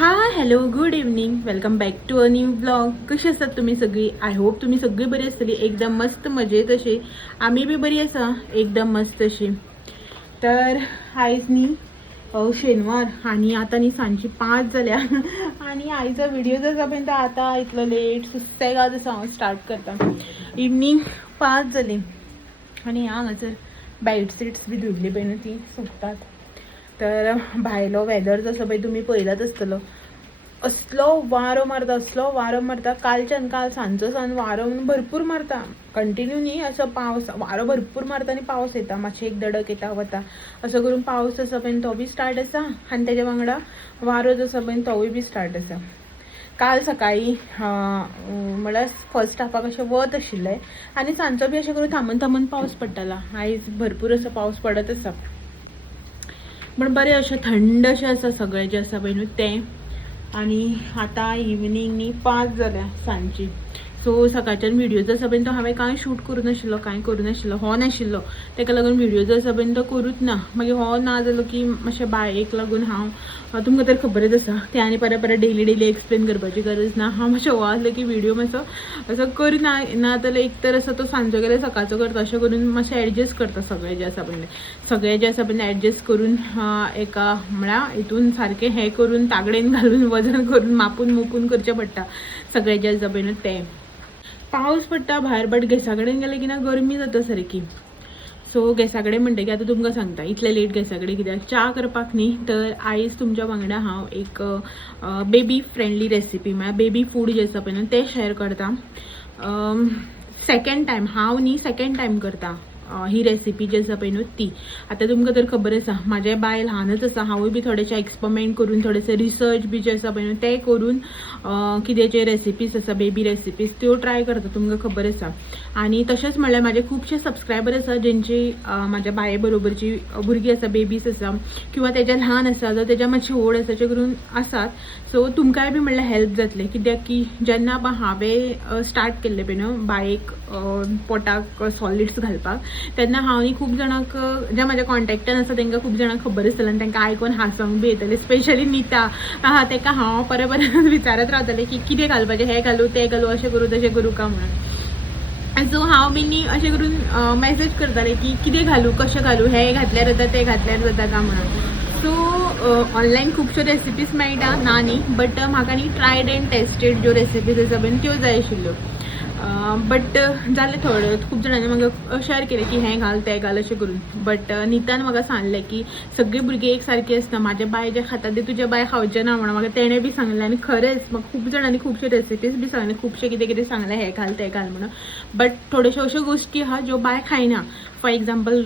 High hello good evening, welcome back to a new blog. कशी असतात तुम्ही सगळी? आय होप तुम्ही सगळी बरी असतली, एकदम मस्त मजेत अशी. आम्ही बी बरी असा, एकदम मस्त अशी. तर आयज न्ही शेनवार आणि आता न्ही सांजची 5 जाल्या आणि आईचा व्हिडिओ जसा पण आता इतलो लेट सुस्तेगाद असो हांव स्टार्ट करता. इवनिंग 5 जाली आणि हांगासर बेडशीट्स बी धुतली पळय न्हू ती सुकतात. तर भायलो वेदर जसं पळय तुम्ही पळयलाच आसतलो, असलो वारो मारता कालच्यान काल सांजचो सान वारो भरपूर मारता. कंटिन्यू न्ही असो पावस वारो भरपूर मारता आणि पावस येता, मातशें एक दडक येता वता असं करून पावस आसा पळय तो बी स्टार्ट आसा आणि तेज्या वांगडा वारो जसो पळय तोवूय बी स्टार्ट आसा. काल सकाळी म्हळ्यार फर्स्ट हाफाक अशें वत आशिल्लें आनी सांजचो बी अशें करून थांबून पावस पडटालो. आयज भरपूर असो पावस पडत आसा, पण बरें अशें थंड अशें आसा सगळें जें आसा पळय न्हू तें. आणि आता इवनिंग न्ही 5 जाल्या सांजची. सो सकाळच्यान व्हिडिओ जो आसा पळय तो हांवें कांय शूट करूं नाशिल्लो, हो नाशिल्लो तेका लागून व्हिडिओ जो आसा पळय तो करूच ना. मागीर हो ना जालो की मातशें बायेक लागून हांव तुमकां तर खबरच आसा ते आनी परत डेली एक्सप्लेन करपाची गरज ना. हांव मातशें हो आसलो की व्हिडिओ मातसो असो करना ना जाल्यार एक तर असो तो सांजचो गेल्यार सकाळचो करता अशें करून मातशें एडजस्ट करता सगळें जें आसा पळय एडजस्ट करून एका म्हळ्यार हितून सारकें हें करून तागडेन घालून वजन करून मापून करचें पडटा सगळें जें आसा पळय न्हू तें. पावस पडटा भायर बट गॅसा कडेन गेलें की ना गरमी जाता सारकी. सो गॅसा कडेन म्हणटा की आतां तुमकां सांगता इतले लेट गॅसा कडेन कित्याक च्या करपाक न्ही. तर आयज तुमच्या वांगडा हांव एक बेबी फ्रेंडली रेसिपी म्हळ्यार बेबी फूड जें आसा पळय न्हू तें शेअर करता. सेकंड टायम करता ही रेसिपी जी आसा पळय न्हू ती. आतां तुमकां तर खबर आसा म्हाजें बाय ल्हानच आसा, हांवूय बी थोडेशें एक्सपेरिमेंट करून थोडेशें रिसर्च बी जे आसा पळय न्हू तें करून कितें जे रेसिपीज आसा बेबी रेसिपीज त्यो ट्राय करता तुमकां खबर आसा. आणि तशेंच म्हणल्यार म्हाजे खुबशे सबस्क्रायबर आसा जेंची म्हाज्या बाये बरोबरची भुरगीं आसा, बेबीज आसा किंवा तेज्या ल्हान आसा जावं तेज्या मातशी व्हड आसा अशें करून आसात. सो तुमकांय बी म्हणल्यार हेल्प जातलें कित्याक की जेन्ना हांवें स्टार्ट केल्लें पळय न्हू बायेक पोटाक सॉलिड्स घालपाक तेन्ना हांव न्ही खूब जाणांक जे म्हाज्या कॉन्टॅक्टान आसा तांकां खूब जाणांक खबर आसतलें आनी तांकां आयकून हांसोंक बी येतलें. स्पेशली नीता ताका हांव परत विचारत रावतलें की कितें घालपाचें, हें घालूं तें घालूं अशें करूं तशें करूं का म्हणून. सो हांव बी न्ही अशें करून मॅसेज करतालें की कितें घालूं कशें घालूं, हें घातल्यार जाता तें घातल्यार जाता का म्हणून. सो ऑनलायन खुबश्यो रेसिपीज मेळटा ना न्ही, बट म्हाका न्ही ट्रायड एंड टेस्टेड ज्यो रेसिपीज आसा पळय त्यो जाय आशिल्ल्यो. बट जालें थोडे खूब जाणांनी म्हाका शेअर केलें की हें घाल तें घाल अशें करून. बट नितान म्हाका सांगलें की सगळीं भुरगीं एक सारकी आसना, म्हाजे बाय जें खाता तें तुजे बाय खावचें ना म्हणून म्हाका तेणें बी सांगलें. आनी खरेंच म्हाका खूब जाणांनी खुबशे रेसिपीज बी सांगले, खुबशे कितें सांगलें हें घाल तें घाल म्हणून. बट थोड्योश्यो अश्यो गोश्टी आहा ज्यो बाय खायना. फॉर एग्जाम्पल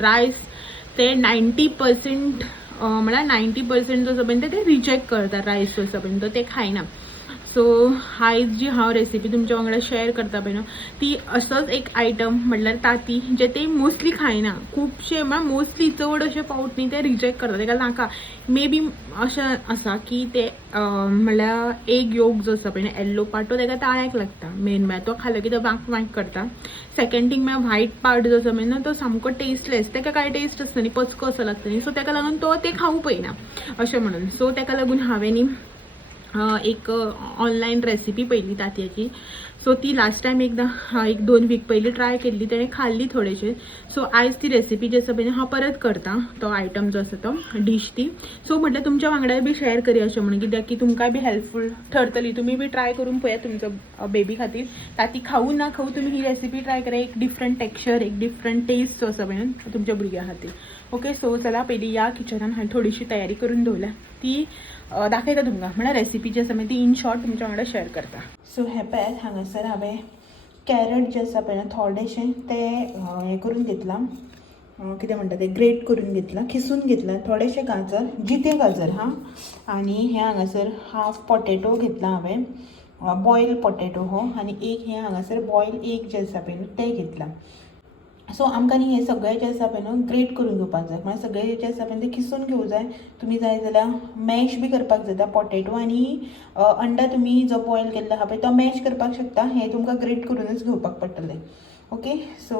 रायस ते 90% म्हळ्यार 90% जो आसा पळय ते रिजेक्ट करता. रायस जो आसा पळय तो ते खायना. सो आयज जी हांव रेसिपी तुमच्या वांगडा शेअर करता पळय न्हू ती असोच एक आयटम म्हणल्यार ताती जे ते मोस्टली खायना. खुबशे म्हळ्यार मोस्टली चड अशे फावट न्ही ते रिजेक्ट करता, ताका नाका. मे बी अशें आसा की ते म्हणल्यार एग योग जो आसा पळय येल्लो पार्ट तो ताका ताळ्याक लागता मेन म्हळ्यार तो खालो की तो वांक करता. सेकंड थिंग म्हळ्यार व्हायट पार्ट जो आसा पळय न्हू तो सामको टेस्टलेस, ताका कांय टेस्ट आसना न्ही, पचको असो लागता न्ही. सो ताका लागून तो ते खावं पळयना अशें म्हणून. सो ताका लागून हांवें न्ही एक ऑनलायन रेसिपी पयली तांतयाची. सो ती लास्ट टायम एकदां 1-2 वीक पयलीं ट्राय केल्ली, तेणें खाल्ली थोडेशे. सो आयज ती रेसिपी जी आसा पळय हांव परत करता तो आयटम जो आसा तो डीश ती. सो म्हटल्यार तुमच्या वांगडा बी शेअर करूया अशें म्हणून कित्याक की तुमकांय बी हेल्पफूल ठरतली. तुमी बी ट्राय करून पळया तुमचो बेबी खातीर. ताती खावूं ना खावूं तुमी ही रेसिपी ट्राय करा. एक डिफरंट टेक्स्चर, एक डिफरंट टेस्ट जो आसा पळय तुमच्या भुरग्या खातीर. ओके, सो चला पयलीं या किचनान हांवें थोडीशी तयारी करून दवरल्या ती दाखयता तुमकां. म्हळ्यार रेसिपी जी आसा ती इन शॉर्ट तुमच्या वांगडा शेअर करता. सो हे पळय हांगासर हांवें कॅरट जे आसा पळय थोडेशें ते हें करून घेतलां, कितें म्हणटा तें ग्रेट करून घेतलां, खिसून घेतलां. थोडेशे गाजर, जिते गाजर आनी हे हांगासर हाफ पोटेटो घेतला हांवें, बॉयल पोटेटो हो. आनी एक हे हांगासर बॉयल एग जे आसा पळय तें घेतलां. सो आमकां न्ही हे सगळें जें आसा पळय न्हू ग्रेट करून घेवपाक जाय. म्हळ्यार सगळें जें आसा पळय तें खिसून घेवं जाय. तुमी जाय जाल्यार मॅश बी करपाक जाता. पोटेटो आनी अंडा तुमी जो बॉयल केल्लो आहा पळय तो मॅश करपाक शकता. हें तुमकां ग्रेट करूनच घेवपाक पडटलें. ओके. सो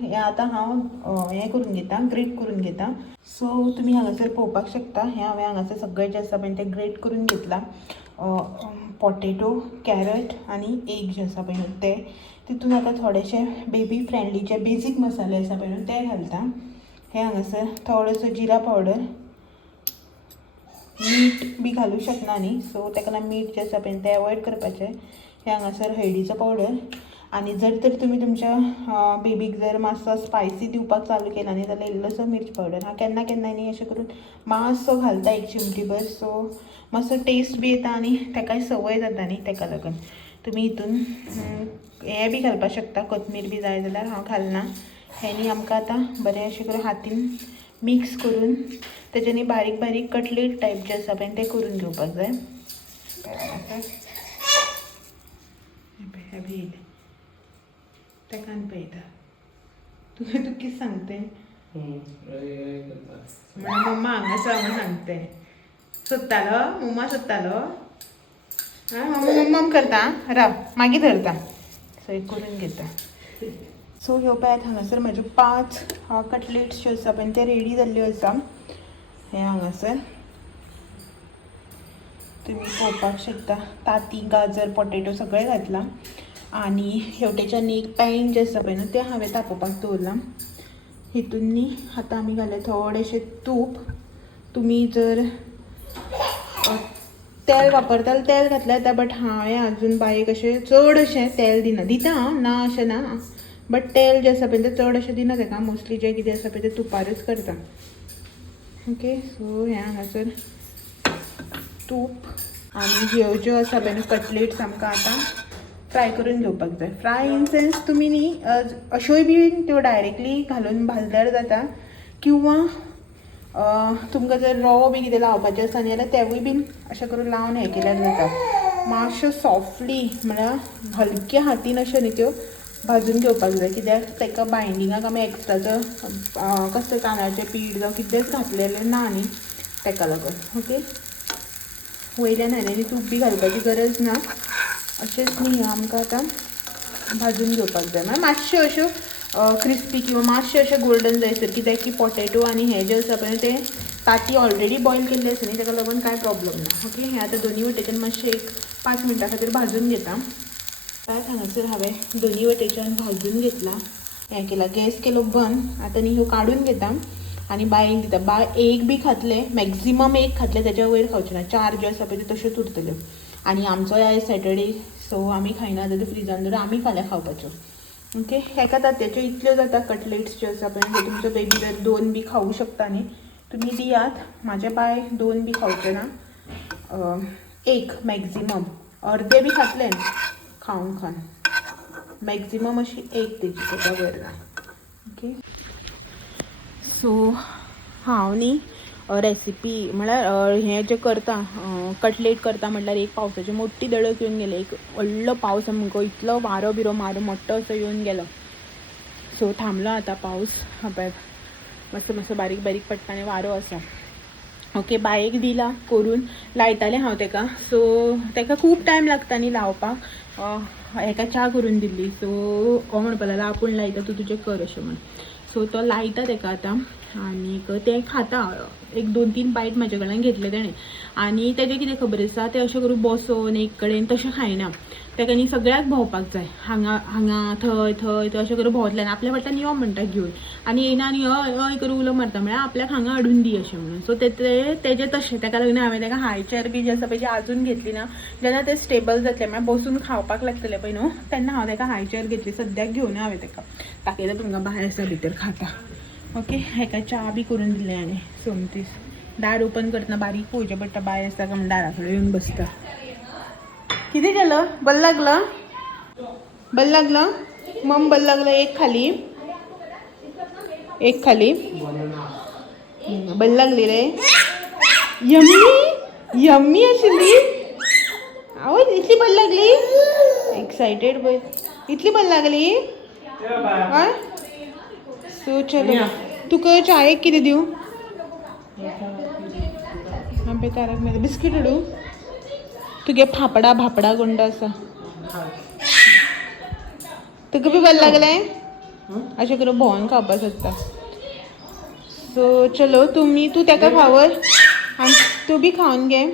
हे आता हांव हें करून घेता, ग्रेट करून घेता. सो तुमी हांगासर पळोवपाक शकता हें हांवें हांगासर सगळें जें आसा पळय तें ग्रेट करून घेतलां. पोटेटो, कॅरट आनी एग जे आसा पळय ते. तितून आतां थोडेशे बेबी फ्रेंडली जे बेजीक मसाले आसा पळय ते घालता. हे हांगासर थोडोसो जिरा पावडर, मीठ बी घालूं शकना न्ही, सो ताका लागून मीठ जें आसा पळय तें एवॉयड करपाचें. हे हांगासर हळदीचो पावडर. आनी जर तर तुमी तुमच्या बेबीक जर मातसो स्पायसी दिवपाक चालू केला न्ही जाल्यार इल्लोसो मिर्च पावडर. हांव केन्ना केन्ना न्ही अशें करून मातसो घालता, 1 चिमटीभर. सो मातसो टेस्ट बी येता आनी ताकाय संवय जाता न्ही, ताका लागून तुमी हितून हें बी घालपाक शकता, कोथमीर बी जाय जाल्यार. हांव घालना. हेनी आमकां आतां बरें अशें करून हातीन मिक्स करून तेच्यांनी बारीक बारीक कटलेट टायप जे आसा पळय ते करून घेवपाक जाय. तेकान पळयता तुका तूं कितें सांगतें मम्मा हांगासर हांव सांगतें. सोदतालो मम्मा सोदतालो. हां मम्मा करता, राव मागीर धरता. सो एक करून घेता. सो ह्यो पळयात हांगासर म्हाज्यो 5 कटलेट्स ज्यो आसा पळय ते रेडी जाल्ल्यो आसा. हे हांगासर तुमी पळोवपाक शकता. ताती, गाजर, पोटेटो सगळें घातलां. आनी हेवटेच्यान एक पॅन जें आसा पळय न्हू तें हांवें तापोवपाक दवरलां. हितून न्ही आतां आमी घालें थोडेशें तूप. तुमी जर तेल वापरता जाल्यार तेल घातल्यार जाता, बट हांवें आजून बारीक अशें चड अशें तेल दिता हांव, ना अशें ना. बट तेल जें आसा पळय तें चड अशें दिना ताका. मोस्टली जें कितें आसा पळय तें तुपारच करता. ओके. सो हें हांगासर तूप आनी ह्यो ज्यो आसा पळय न्हू कटलेट्स आमकां आतां फ्राय करून घेवपाक जाय. फ्राय इन सेन्स तुमी न्ही अश्योय बी त्यो डायरेक्टली घालून भाजल्यार जाता, किंवा तुमकां जर रवो बी कितें लावपाचें आसा न्ही जाल्यार तेवूय बीन अशें करून लावन हें केल्यार जाता. मातश्यो सॉफ्टली म्हळ्यार हलक्या हातीन अश्यो न्ही त्यो भाजून घेवपाक जाय. कित्याक ताका बायंडिंगाक आमी एक्स्ट्राचो कसलें तांदळाचें पीठ जावं कितेंच घातलेलें ना न्ही, ताका लागून. ओके. वयल्यान हांवें तूप बी घालपाची गरज ना. अशेंच न्ही आमकां आतां भाजून घेवपाक जाय. म्हळ्यार मातश्यो अश्यो क्रिस्पी किंवा मातशें अशें गोल्डन जायसर. कित्याक की पोटेटो आनी हें जें आसा पळय तें ताती ऑलरेडी बॉयल केल्ली आसा न्ही, ताका लागून कांय प्रॉब्लम ना. ओके. हें आतां दोनी वटेच्यान मातशें एक 5 मिनटां खातीर भाजून घेता. त्याच हांगासर हांवें दोनी वटेच्यान भाजून घेतला. हें केलां, गॅस केलो बंद. आतां न्ही ह्यो काडून घेता आनी बायक दिता. एक बी खातले, मॅक्झिमम एक खातले, तेच्या वयर खावचे ना. 4 ज्यो आसा पळय त्यो तश्योच उरतल्यो. आनी आमचो आयज सॅटर्डे, सो आमी खायना जाल्यार फ्रिजान दवरून आमी फाल्यां खावपाच्यो. ओके. हेका तांतयाच्यो इतल्यो जाता कटलेट्स ज्यो आसा पळय त्यो. तुमचो बेबी जर 2 बी खावूं शकता न्ही तुमी दियात. म्हाजे बाय 2 बी खावचे ना, 1 मॅक्झिमम. अर्दे बी खातले खावन मॅक्झिमम अशी 1 तेजी तेच्या वयर ना. ओके. सो हांव न्ही रेसिपी म्हळ्यार हें जें करता, कटलेट करता म्हटल्यार एक पावसाची मोठी दडक येवन गेली. एक व्हडलो पावस सामको, इतलो वारो बिरो मारून मोठो असो येवन गेलो. सो थांबलो आतां पावस. पळय मातसो मातसो बारीक बारीक पडटा आनी वारो आसा. ओके. बायेक दिला करून, लायतालें हांव ताका. सो ताका खूब टायम लागता न्ही लावपाक. हेका च्या करून दिल्ली. सो हो म्हणपाक लागला आपूण लायता तूं तुजें कर अशें म्हण. सो तो लायता ताका आतां आनीक तें खाता. एक 2-3 बायट म्हाजे कडल्यान घेतले तेणें. आनी तेजें कितें खबर आसा, तें अशें करून बसोन एक कडेन तशें खायना. ताका न्ही सगळ्याक भोंवपाक जाय. हांगा थंय थंय थंय अशें करून भोंवतल्यान आपल्या फाटल्यान यो म्हणटा घेवन. आनी येयना आनी हय हय करून उलो मारता, म्हळ्यार आपल्याक हांगा हाडून दी अशें म्हणून. सो तेजें तशें. ताका लागून हांवें ताका हाय चॅर बी जें आसा पळय आजून घेतली ना. जेन्ना तें स्टेबल जातलें म्हळ्यार बसून खावपाक लागतलें पळय न्हू, तेन्ना हांव ताका हाय चॅर घेतली. सद्याक घेवना हांवें ताका. दाखयता तुमकां बाय आसा भितर खाता. ओके. हेका च्या बी करून दिलें हांवें. सोमतीस दार ओपन करतना बारीक पळोवचें पडटा, बाय आसता काय म्हण दारा कडेन येवन बसता. कितें केलं? बरें लागलं? बरें लागलं? मम बरें लागलं? एक खाली बरें लागली रे? यम्मी यम्मी आशिल्ली. आवय इतली बरें लागली? एक्सायटेड पळय. इतली बरें लागली? हय. सो चलो, तुका चायेक कितें दिवं? आंबे तारक मेरेन बिस्कीट हाडूं? तुगे फापडा गुंड आसा. तुका बी बरें लागलें? अशें करून भोंवन खावपाक सोदता. सो चलो तू तेका खावर आनी तू बी खावन घे.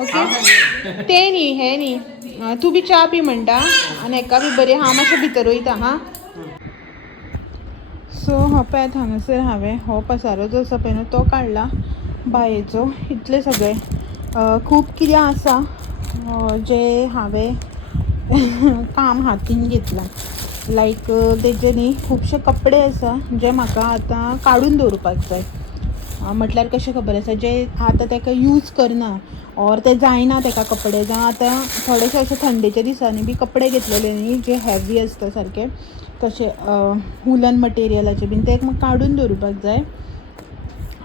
ओके ते न्ही हे न्ही तू बी च्या पी म्हणटा आनी हेका बी बरें हांव मातशें भितर वयता हां. सो हो पळयात हांगासर हांवें हो पसारो जो आसा पळय न्हू तो काडला बायेचो. इतले सगळे खूब कितें आसा जे हांवें काम हातीन घेतलां. लायक तेजे न्ही खुबशे कपडे आसा जे म्हाका आतां काडून दवरपाक जाय. म्हटल्यार कशें खबर आसा जे आतां ताका यूज करना ऑर ते जायना ताका कपडे जावं आतां थोडेशे अशे थंडेच्या दिसांनी बी कपडे घेतलेले न्ही जे हेवी आसता सारके तशे वुलन मटेरियलाचे बीन ते म्हाका काडून दवरपाक जाय.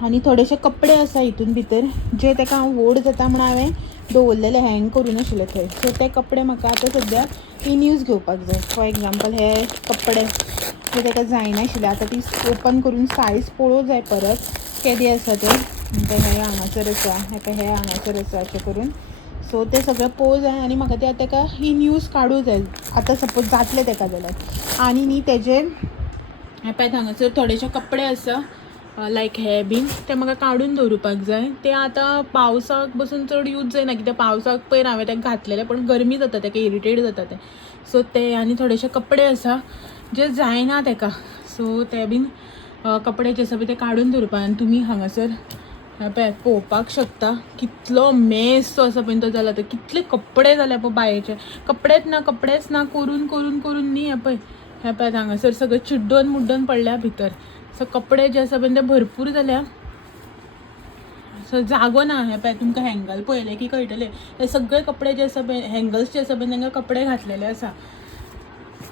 आनी थोडेशे कपडे आसा हितून भितर जे ताका व्हड जाता म्हणून हांवें दवरलेले हँग करून आशिल्ले थंय. सो ते कपडे म्हाका आतां सद्याक इन यूज घेवपाक जाय. फॉर एग्जाम्पल हे कपडे जे ताका जायनाशिल्ले आतां ती ओपन करून सायज पळोवंक जाय परत केदी आसा ते हे हांगासर आसा हे हांगासर आसा अशें करून. सो ते सगळें पळोवंक जाय आनी म्हाका ते आतां ताका इन यूज काडूंक जाय आतां सपोज जातले ताका जाल्यार. आनी न्ही तेजे हे पळय हांगासर थोडेशे कपडे आसा लायक हे बीन ते म्हाका काडून दवरपाक जाय. ते आतां पावसाक बसून चड यूज जायना कित्याक पावसाक पयर हांवें ताका घातलेले पण गरमी जाता ताका इरिटेट जाता ते. सो ते आनी थोडेशे कपडे आसा जे जायना ताका. सो ते बीन कपडे जे आसा पळय ते काडून दवरपाक. आनी तुमी हांगासर हे पळय पळोवपाक शकता कितलो मेस जो आसा पळय तो जाला तो कितले कपडे जाल्या पळय बायेचे. कपडेच ना करून करून करून न्ही हे पळय हांगासर सगळे चिड्डोन मुड्डोन पडल्या भितर. सो कपडे जे आसा पळय ते भरपूर जाल्या. सो जागो ना. हे पळय तुमकां हँगल पळयले की कळटले हे सगळे कपडे जे आसा पळय हँगल्स जे आसा पळय तांकां कपडे घातलेले आसा.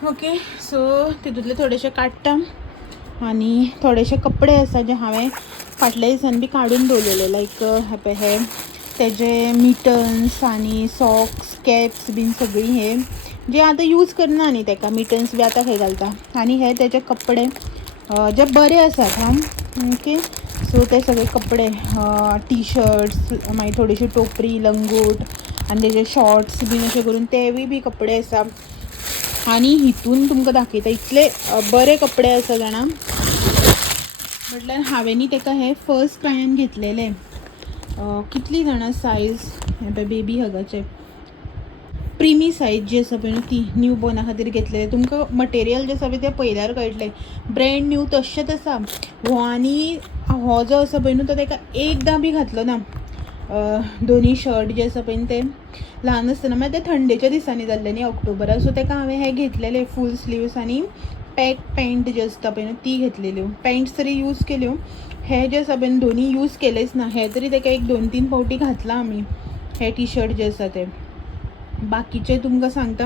ओके सो तितूंतले थोडेशे काडटा आनी थोडेशे कपडे आसा जे हांवें फाटल्या दिसांनी बी काडून दवरलेले लायक हे पळय हे तेजे मिटन्स आनी सॉक्स कॅप्स बीन सगळीं हे जे आतां यूज करना न्ही ताका मिटन्स बी आतां खंय घालता. आनी हे तेजे कपडे जे बरे आसात हां. ओके सो ते सगळे कपडे टी शर्ट्स मागीर थोडीशी टोपरी लंगोट आनी तेजे शॉर्ट्स बीन अशें करून तेवूय बी कपडे आसा. आनी हितून तुमकां दाखयता इतले बरे कपडे आसा जाणा म्हटल्यार हांवें न्ही ताका हे फर्स्ट क्रायान घेतलेले. कितली जाणां सायज हे पळय बेबी हगाचे प्रिमी सायज जी आसा पळय न्हू ती न्यू बॉर्ना खातीर घेतलेले. तुमकां मटेरियल जे आसा पळय ते पळयल्यार कळटलें ब्रँड न्यू तशेंच आसा. हो आनी हो जो आसा पळय न्हू तो ताका एकदां बी घातलो ना. दोनी शर्ट जे आसा पळय ते ल्हान आसतना मागीर ते थंडेच्या दिसांनी जाल्ले न्ही ऑक्टोबराक. सो ताका हांवें हे घेतलेले फूल स्लीव्स आनी पॅक पॅन्ट जे आसता पळय न्हू ती घेतलेल्यो. पॅन्ट्स तरी यूज केल्यो हे जे आसा पळय दोनी यूज केलेच ना. हे तरी ताका 1-2-3 फावटी घातला आमी हे टी शर्ट जे आसा ते. बाकीचे तुमकां सांगता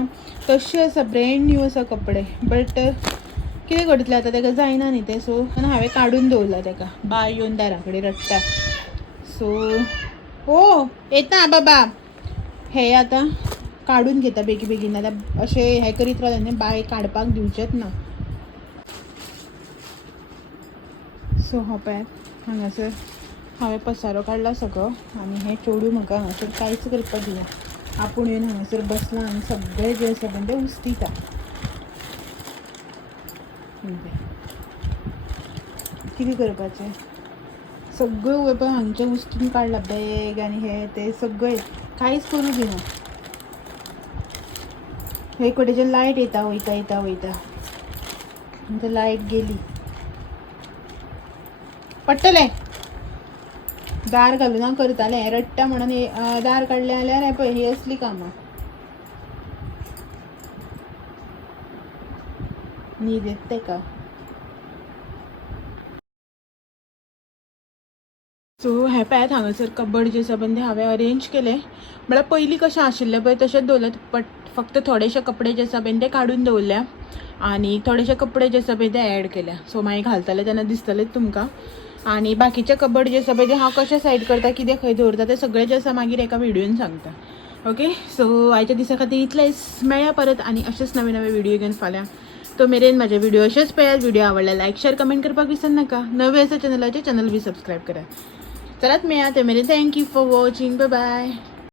तशें आसा ब्रँड न्यू आसा कपडे. बट कितें करतलें आतां ताका जायना न्ही ते. सो हांवें काडून दवरला ताका. बाय येवन दारा कडेन रडटा. सो येता बाबा हे आतां काडून घेता बेगीन नाल्यार अशें हें करीत रावलें न्ही बाय काडपाक दिवचेच ना. सो हो पळयात हांगासर हांवें पसारो काडला सगळो आनी हे चेडूं म्हाका हांगासर कांयच करपाक दिना. आपूण येवन हांगासर बसला आनी सगळे जे आसा पळय ते उस्तिता. कितें करपाचें सगळें वयर पळय हांगचें उस्तून काडला बॅग आनी हे ते सगळे कांयच करूं दिना. एक वटेच्यान लायट येता वयता लायट गेली पडटलें. दार घालूना करतालें रडटा म्हणून दार काडलें जाल्यार हें पळय ही असली कामां न्हीद येता ताका. सो हे पळयात हांगासर कबड जे आसा पळय ते हांवें अरेंज केलें. म्हळ्यार पयलीं कशें आशिल्लें पळय तशेंच दवरलें बट फक्त थोडेशे कपडे जे आसा पळय ते काडून दवरल्या आनी थोडेशे कपडे जे आसा पळय ते ॲड केल्या. सो मागीर घालतले तेन्ना दिसतलेच तुमकां. आनी बाकीचे कबड जे आसा पळय ते हांव कशें सायड करता कितें खंय दवरता ते सगळे जे आसा मागीर एका व्हिडियोन सांगता. ओके सो आयच्या दिसा खातीर इतलेंच. मेळया परत आनी अशेंच नवे नवे व्हिडियो घेवन फाल्यां. तो मेरेन म्हाजे व्हिडियो अशेंच पळयात. व्हिडियो आवडल्यार लायक शेअर कमेंट करपाक विसरनाका. नवे आसा चॅनल बी सबस्क्रायब करा. चलात मेळया ते मेरेन. Thank you for watching. Bye bye.